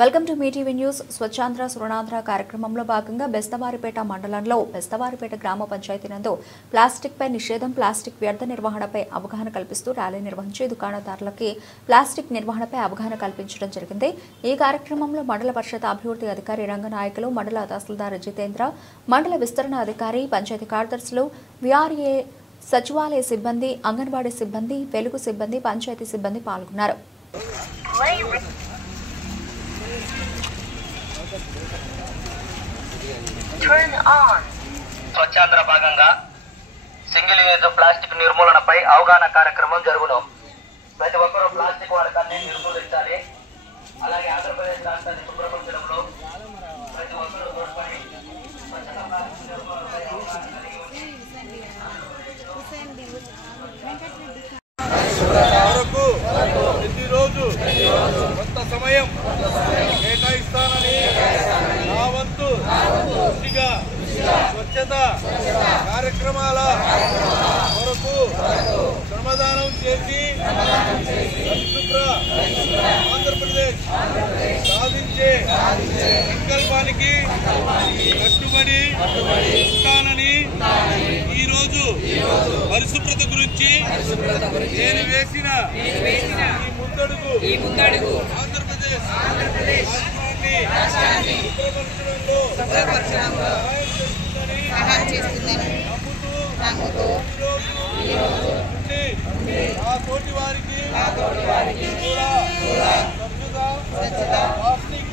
Welcome to MeeTV news. Swachhandhra Suvarnandhra కార్యక్రమంలో భాగంగా బెస్తవారిపేట మండలంలో బెస్తవారిపేట గ్రామ పంచాయతీ నందు ప్లాస్టిక్ పై నిషేధం, ప్లాస్టిక్ వ్యర్థ నిర్వహణపై అవగాహన కల్పిస్తూ ర్యాలీ నిర్వహించి దుకాణదారులకి ప్లాస్టిక్ నిర్వహణపై అవగాహన కల్పించడం జరిగింది. ఈ కార్యక్రమంలో మండల పరిషత్ అభివృద్ధి అధికారి రంగనాయకులు, మండల తహసీల్దార్ జితేంద్ర, మండల విస్తరణ అధికారి, పంచాయతీ కార్యదర్శులు, విఆర్ఏ, సచివాలయ సిబ్బంది, అంగన్వాడీ సిబ్బంది, వెలుగు సిబ్బంది, పంచాయతీ సిబ్బంది పాల్గొన్నారు. స్వచ్ఛాంధ్ర భాగంగా సింగిల్ యూజ్ ప్లాస్టిక్ నిర్మూలనపై అవగాహన కార్యక్రమం జరుగును. ప్రతి ఒక్కరూ ప్లాస్టిక్ వాడకాన్ని నిర్మూలించాలి. అలాగే ఆంధ్రప్రదేశ్ రాష్ట్రాన్ని శుభ్రపరచడంలో ప్రతి ఒక్కరూ తోడ్పడి స్వచ్ఛత ప్లాస్టిక్ నిర్మూలనపై అవగాహన కలిగి ప్రతిరోజు కొంత సమయం కేటాయిస్తానని నా వంతు కృషిగా స్వచ్ఛత కార్యక్రమాల కొరకు శ్రమదానం చేసి పరిశుభ్ర ఆంధ్రప్రదేశ్ సాధించే సంకల్పానికి కట్టుబడి ఉంటానని ఈరోజు పరిశుభ్రత గురించి నేను వేసిన ఈ ముందడుగు ఆంధ్రప్రదేశ్ రాష్ట్రాన్ని శుభ్రపరచడంలో సహాయం చేస్తుందని నమ్ముతూ ఆ తోటి వారికి కూడా స్వచ్ఛత ప్లాస్టిక్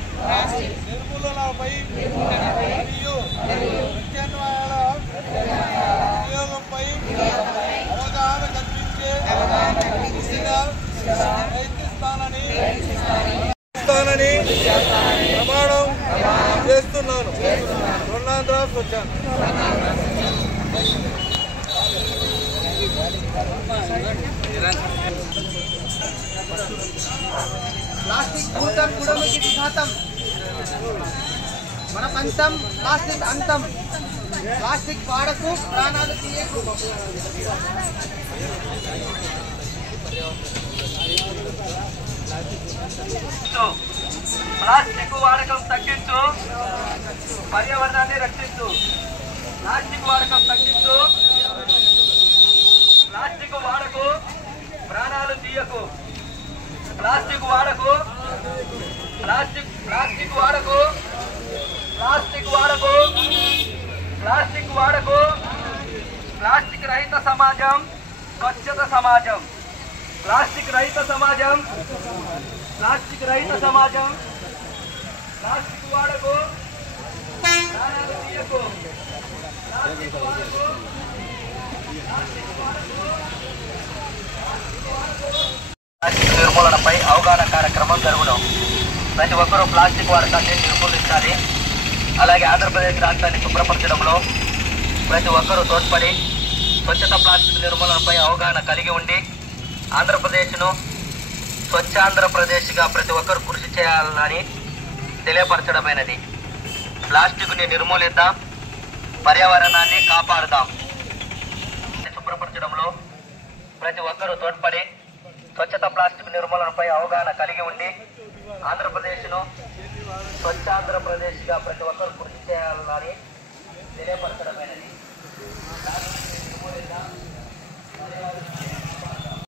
నిర్మూలనపై మరియు ప్రత్యామ్నాయాల వినియోగంపై అవగాహన కల్పించే ప్రయత్నిస్తానని ప్రమాణం చేస్తున్నాను. స్వర్ణాంధ్ర స్వచ్ఛాంధ్ర. ప్లాస్టిక్ భూతం కుడమికి విఘాతం, మన పంతం ప్లాస్టిక్ అంతం, ప్లాస్టిక్ వాడకు ప్రాణాలు తీయకు. ప్లాస్టిక్ వాడకం తగ్గించు, పర్యావరణాన్ని రక్షించు. ప్లాస్టిక్ వాడకం తగ్గించు, ప్లాస్టిక్ వాడకు, ప్రాణాలు తీయకు. ప్లాస్టిక్ వాడకు, ప్లాస్టిక్ వాడకు, ప్లాస్టిక్ వాడకు, ప్లాస్టిక్ వాడకు. ప్లాస్టిక్ రహిత సమాజం, స్వచ్ఛత సమాజం. ప్లాస్టిక్ రహిత సమాజం, ప్లాస్టిక్ రహిత సమాజం. ప్లాస్టిక్ వాడకు, ప్రాణాలు తీయకు. ప్లాస్టిక్ వాడకు, ప్లాస్టిక్ నిర్మూలనపై అవగాహన కార్యక్రమం జరుగును. ప్రతి ఒక్కరూ ప్లాస్టిక్ వాడకాన్ని నిర్మూలించాలి. అలాగే ఆంధ్రప్రదేశ్ రాష్ట్రాన్ని శుభ్రపరచడంలో ప్రతి ఒక్కరూ తోడ్పడి స్వచ్ఛత ప్లాస్టిక్ నిర్మూలనపై అవగాహన కలిగి ఉండి ఆంధ్రప్రదేశ్ను స్వచ్ఛాంధ్రప్రదేశ్గా ప్రతి ఒక్కరు కృషి చేయాలని తెలియపరచడమైనది. ప్లాస్టిక్ని నిర్మూలిద్దాం, పర్యావరణాన్ని కాపాడుదాం. శుభ్రపరచడంలో ప్రతి ఒక్కరూ తోడ్పడి స్వచ్ఛత ప్లాస్టిక్ నిర్మూలనపై అవగాహన కలిగి ఉండి ఆంధ్రప్రదేశ్ను స్వచ్ఛాంధ్రప్రదేశ్గా ప్రతి ఒక్కరు కృషి చేయాలని తెలియపరచడమైనది.